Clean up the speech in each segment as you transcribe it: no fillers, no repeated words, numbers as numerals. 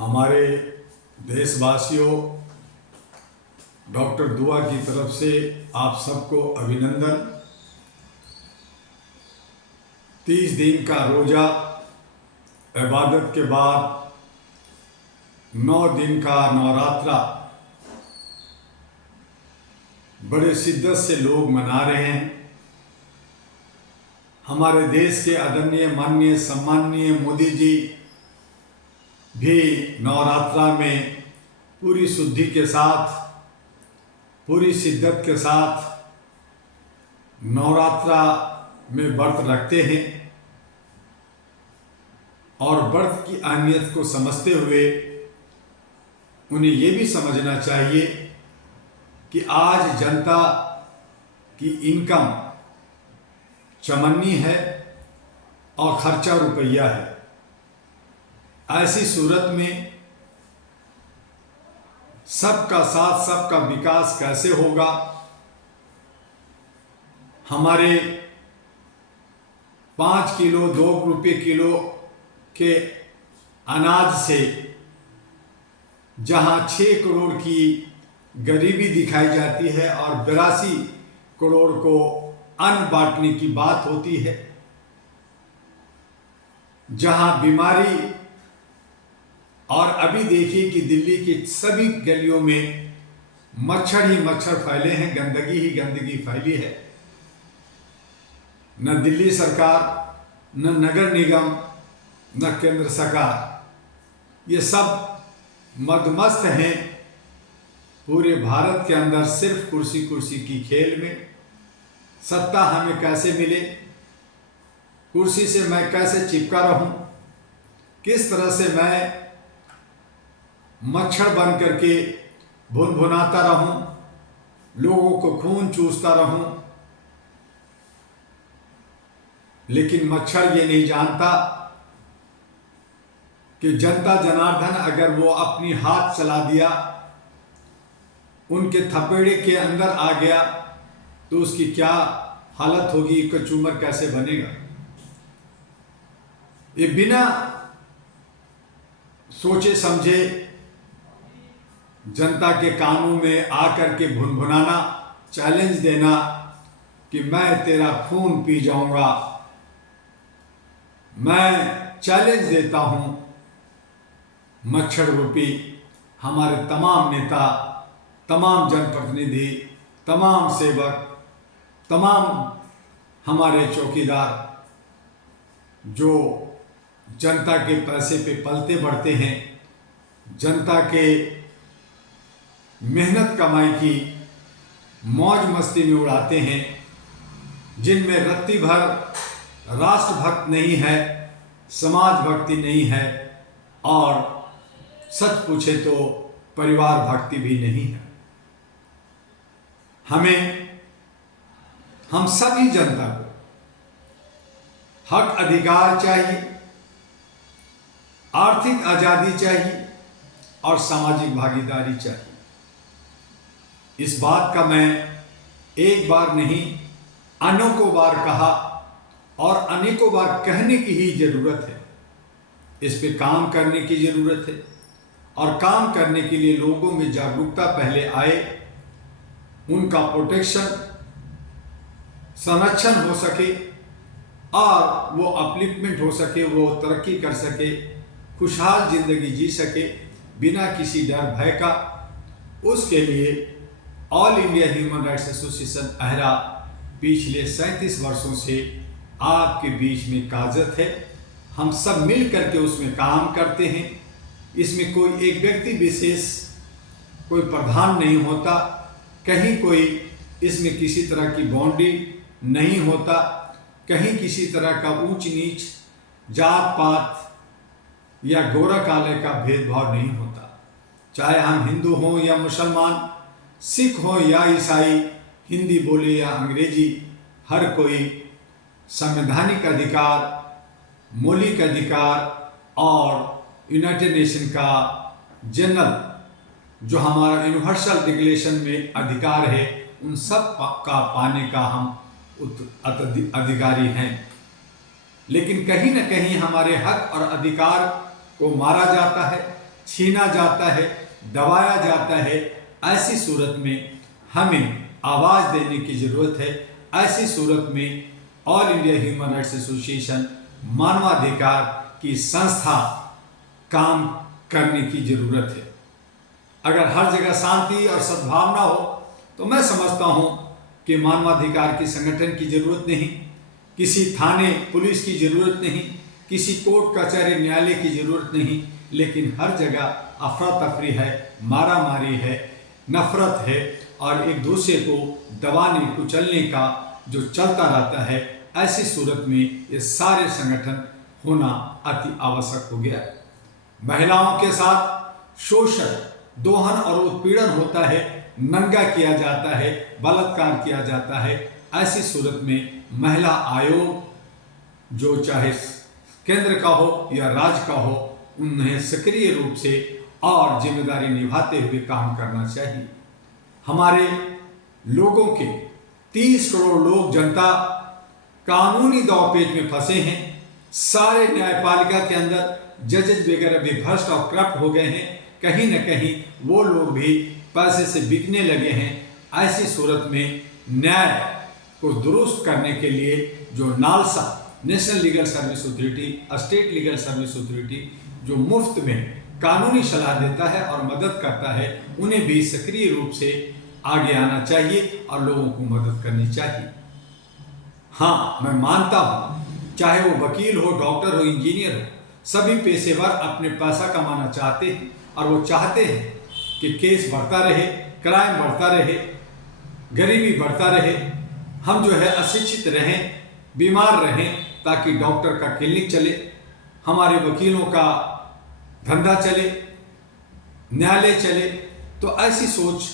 हमारे देशवासियों, डॉक्टर दुआ की तरफ से आप सबको अभिनंदन। 30 दिन का रोज़ा इबादत के बाद 9 दिन का नवरात्रा बड़े शिद्दत से लोग मना रहे हैं। हमारे देश के आदरणीय माननीय सम्माननीय मोदी जी भी नवरात्रा में पूरी शुद्धि के साथ, पूरी शिद्दत के साथ नवरात्रा में व्रत रखते हैं और व्रत की अहमियत को समझते हुए उन्हें ये भी समझना चाहिए कि आज जनता की इनकम चमन्नी है और खर्चा रुपया है। ऐसी सूरत में सबका साथ, सबका विकास कैसे होगा? हमारे 5 किलो 2 रुपये किलो के अनाज से जहां 6 करोड़ की गरीबी दिखाई जाती है और 82 करोड़ को अन्न बांटने की बात होती है, जहां बीमारी, और अभी देखिए कि दिल्ली की सभी गलियों में मच्छर ही मच्छर फैले हैं, गंदगी ही गंदगी फैली है। न दिल्ली सरकार, न नगर निगम, न केंद्र सरकार, ये सब मदमस्त हैं पूरे भारत के अंदर सिर्फ कुर्सी कुर्सी की खेल में। सत्ता हमें कैसे मिले, कुर्सी से मैं कैसे चिपका रहूं, किस तरह से मैं मच्छर बन करके भुनभुनाता रहूं, लोगों को खून चूसता रहूं। लेकिन मच्छर ये नहीं जानता कि जनता जनार्दन अगर वो अपनी हाथ चला दिया, उनके थपेड़े के अंदर आ गया, तो उसकी क्या हालत होगी, कचूमर कैसे बनेगा। ये बिना सोचे समझे जनता के कानों में आकर के भुनभुनाना, चैलेंज देना कि मैं तेरा खून पी जाऊंगा, मैं चैलेंज देता हूं। मच्छर रूपी हमारे तमाम नेता, तमाम जनप्रतिनिधि, तमाम सेवक, तमाम हमारे चौकीदार जो जनता के पैसे पे पलते बढ़ते हैं, जनता के मेहनत कमाई की मौज मस्ती में उड़ाते हैं, जिनमें रत्ती भर राष्ट्रभक्त नहीं है, समाज भक्ति नहीं है और सच पूछे तो परिवार भक्ति भी नहीं है। हम सभी जनता को हक अधिकार चाहिए, आर्थिक आजादी चाहिए और सामाजिक भागीदारी चाहिए। इस बात का मैं एक बार नहीं अनेकों बार कहा और अनेकों बार कहने की ही जरूरत है। इस पे काम करने की जरूरत है और काम करने के लिए लोगों में जागरूकता पहले आए, उनका प्रोटेक्शन, संरक्षण हो सके और वो अपलिफ्टमेंट हो सके, वो तरक्की कर सके, खुशहाल जिंदगी जी सके बिना किसी डर भय का। उसके लिए all India human rights association अहरा पिछले 37 वर्षों से आपके बीच में काजत है। हम सब मिल करके उसमें काम करते हैं। इसमें कोई एक व्यक्ति विशेष, कोई प्रधान नहीं होता, कहीं कोई इसमें किसी तरह की बाउंड्री नहीं होता, कहीं किसी तरह का ऊंच नीच, जात पात या गोरा काले का भेदभाव नहीं होता। चाहे हम हिंदू हों या मुसलमान, सिख हो या ईसाई, हिंदी बोले या अंग्रेजी, हर कोई संवैधानिक अधिकार, मौलिक अधिकार और यूनाइटेड नेशन का जनरल जो हमारा यूनिवर्सल डिक्लेरेशन में अधिकार है, उन सब का पाने का हम अधिकारी हैं। लेकिन कहीं न कहीं हमारे हक और अधिकार को मारा जाता है, छीना जाता है, दबाया जाता है। ऐसी सूरत में हमें आवाज़ देने की ज़रूरत है। ऐसी सूरत में all India human rights association मानवाधिकार की संस्था काम करने की ज़रूरत है। अगर हर जगह शांति और सद्भावना हो तो मैं समझता हूँ कि मानवाधिकार की संगठन की ज़रूरत नहीं, किसी थाने पुलिस की ज़रूरत नहीं, किसी कोर्ट कचहरी न्यायालय की ज़रूरत नहीं। लेकिन हर जगह अफरा तफरी है, मारा मारी है, नफरत है और एक दूसरे को दबाने कुचलने का जो चलता रहता है। ऐसी सूरत में ये सारे संगठन होना अति आवश्यक हो गया। महिलाओं के साथ शोषण, दोहन और उत्पीड़न होता है, नंगा किया जाता है, बलात्कार किया जाता है। ऐसी सूरत में महिला आयोग जो चाहे केंद्र का हो या राज्य का हो, उन्हें सक्रिय रूप से और जिम्मेदारी निभाते हुए काम करना चाहिए। हमारे लोगों के 30 करोड़ लोग जनता कानूनी दौपेच में फंसे हैं। सारे न्यायपालिका के अंदर जजेस वगैरह भी भ्रष्ट और करप्ट हो गए हैं। कहीं न कहीं वो लोग भी पैसे से बिकने लगे हैं। ऐसी सूरत में न्याय को दुरुस्त करने के लिए जो NALSA, national legal service authority, state legal service authority, जो मुफ्त में कानूनी सलाह देता है और मदद करता है, उन्हें भी सक्रिय रूप से आगे आना चाहिए और लोगों को मदद करनी चाहिए। हाँ, मैं मानता हूँ चाहे वो वकील हो, डॉक्टर हो, इंजीनियर हो, सभी पेशेवर अपने पैसा कमाना चाहते हैं और वो चाहते हैं कि केस बढ़ता रहे, क्राइम बढ़ता रहे, गरीबी बढ़ता रहे, हम जो है अशिक्षित रहें, बीमार रहें, ताकि डॉक्टर का क्लिनिक चले, हमारे वकीलों का धंधा चले, न्यायालय चले। तो ऐसी सोच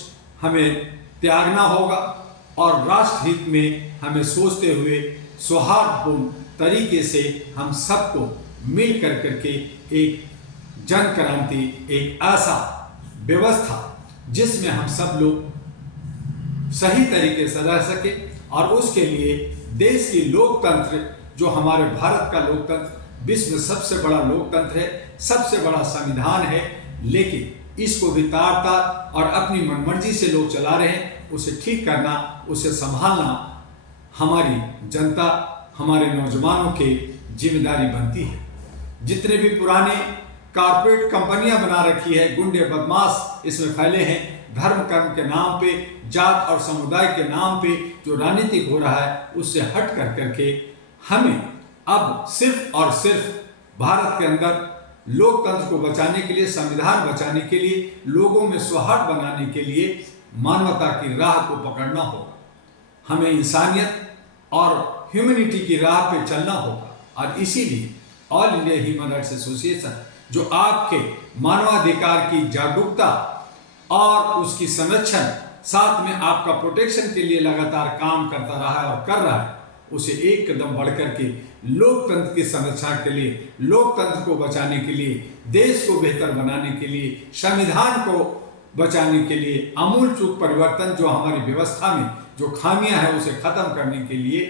हमें त्यागना होगा और राष्ट्र हित में हमें सोचते हुए सौहार्दपूर्ण तरीके से हम सबको मिल कर करके एक जन क्रांति, एक ऐसा व्यवस्था जिसमें हम सब लोग सही तरीके से रह सके और उसके लिए देश की लोकतंत्र, जो हमारे भारत का लोकतंत्र विश्व में सबसे बड़ा लोकतंत्र है, सबसे बड़ा संविधान है, लेकिन इसको भी तार तार और अपनी मनमर्जी से लोग चला रहे हैं, उसे ठीक करना, उसे संभालना हमारी जनता, हमारे नौजवानों की जिम्मेदारी बनती है। जितने भी पुराने कारपोरेट कंपनियां बना रखी है, गुंडे बदमाश इसमें फैले हैं, धर्म कर्म के नाम पे, जात और समुदाय के नाम पे जो राजनीतिक हो रहा है, उससे हट कर करके हमें अब सिर्फ और सिर्फ भारत के अंदर लोकतंत्र को बचाने के लिए, संविधान बचाने के लिए, लोगों में सौहार्द बनाने के लिए मानवता की राह को पकड़ना होगा। हमें इंसानियत और ह्यूमैनिटी की राह पे चलना होगा और इसीलिए all India human rights association, जो आपके मानवाधिकार की जागरूकता और उसकी संरक्षण, साथ में आपका प्रोटेक्शन के लिए लगातार काम करता रहा है और कर रहा है, उसे एक कदम बढ़कर के लोकतंत्र की संरक्षण के लिए, लोकतंत्र को बचाने के लिए, देश को बेहतर बनाने के लिए, संविधान को बचाने के लिए, आमूल चूक परिवर्तन जो हमारी व्यवस्था में जो खामियां हैं उसे खत्म करने के लिए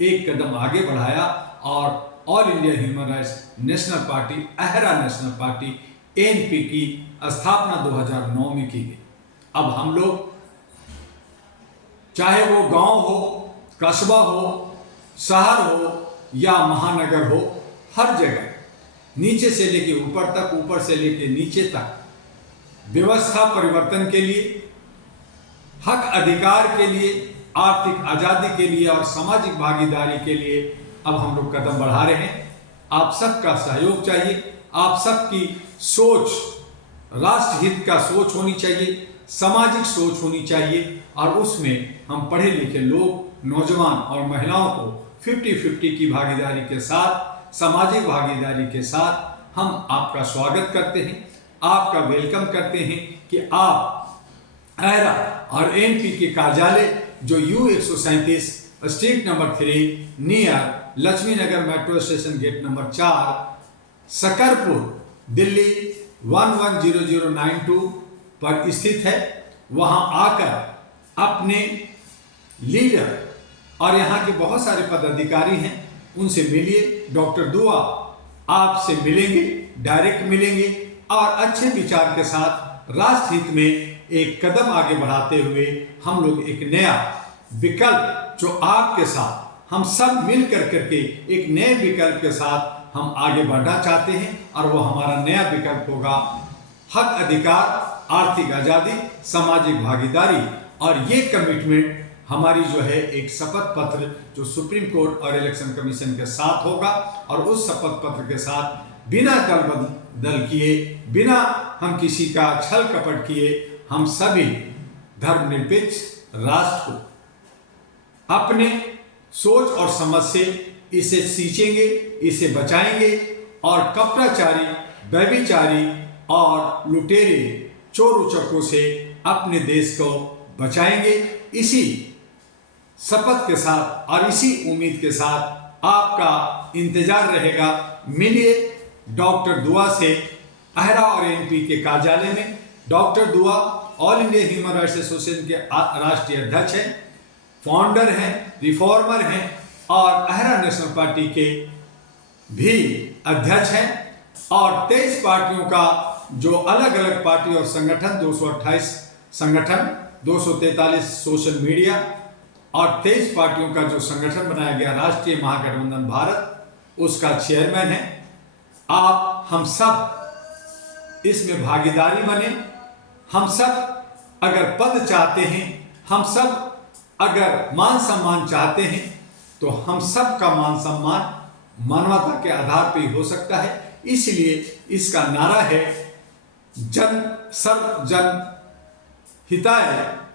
एक कदम आगे बढ़ाया और all India human rights national party, अहरा नेशनल पार्टी एनपी की स्थापना 2009 में की गई। अब हम लोग, चाहे वो गांव हो, कस्बा हो, शहर हो या महानगर हो, हर जगह नीचे से लेके ऊपर तक, ऊपर से लेके नीचे तक व्यवस्था परिवर्तन के लिए, हक अधिकार के लिए, आर्थिक आजादी के लिए और सामाजिक भागीदारी के लिए अब हम लोग कदम बढ़ा रहे हैं। आप सबका सहयोग चाहिए, आप सबकी सोच राष्ट्र हित का सोच होनी चाहिए, सामाजिक सोच होनी चाहिए और उसमें हम पढ़े लिखे लोग, नौजवान और महिलाओं को 50-50 की भागीदारी के साथ, सामाजिक भागीदारी के साथ हम आपका स्वागत करते हैं, आपका वेलकम करते हैं कि आप अहरा और एनपी के कार्यालय जो U137 street number 3 near Lakshmi Nagar metro station gate number 4 Shakarpur Delhi 110092 पर स्थित है, वहां आकर अपने लीडर और यहाँ के बहुत सारे पदाधिकारी हैं, उनसे मिलिए। डॉक्टर दुआ आपसे मिलेंगे, डायरेक्ट मिलेंगे, और अच्छे विचार के साथ राष्ट्र हित में एक कदम आगे बढ़ाते हुए हम लोग एक नया विकल्प जो आपके साथ हम सब मिल करके एक नए विकल्प के साथ हम आगे बढ़ना चाहते हैं, और वो हमारा नया विकल्प होगा हक, अधिकार, आर्थिक आज़ादी, सामाजिक भागीदारी। और ये कमिटमेंट हमारी जो है एक शपथ पत्र जो सुप्रीम कोर्ट और इलेक्शन कमीशन के साथ होगा, और उस शपथ पत्र के साथ बिना दल बदल किए, बिना हम किसी का छल कपट किए, हम सभी धर्मनिरपेक्ष राष्ट्र को अपने सोच और समझ से इसे सींचेंगे, इसे बचाएंगे, और कपटाचारी, व्यभिचारी और लुटेरे चोर उचक्कों से अपने देश को बचाएंगे। इसी शपथ के साथ और इसी उम्मीद के साथ आपका इंतजार रहेगा। मिलिए डॉक्टर दुआ से अहरा और एनपी के कार्यालय में। डॉक्टर दुआ all India human rights association के राष्ट्रीय अध्यक्ष हैं, फाउंडर हैं, रिफॉर्मर हैं, और अहरा नेशनल पार्टी के भी अध्यक्ष हैं। और 23 पार्टियों का जो अलग अलग पार्टी और संगठन, 228 संगठन, 243 सोशल मीडिया और 23 पार्टियों का जो संगठन बनाया गया राष्ट्रीय महागठबंधन भारत, उसका चेयरमैन है। आप हम सब इसमें भागीदारी बने। हम सब अगर पद चाहते हैं, हम सब अगर मान सम्मान चाहते हैं, तो हम सब का मान सम्मान मानवता के आधार पर ही हो सकता है। इसलिए इसका नारा है सर्व जन हिताय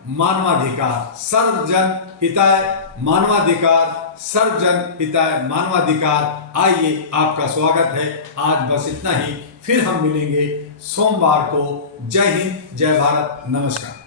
मानवाधिकार, सर्व जन हिताय मानवाधिकार, सर्व जन हिताय मानवाधिकार। आइए, आपका स्वागत है। आज बस इतना ही, फिर हम मिलेंगे सोमवार को। जय हिंद, जय भारत, नमस्कार।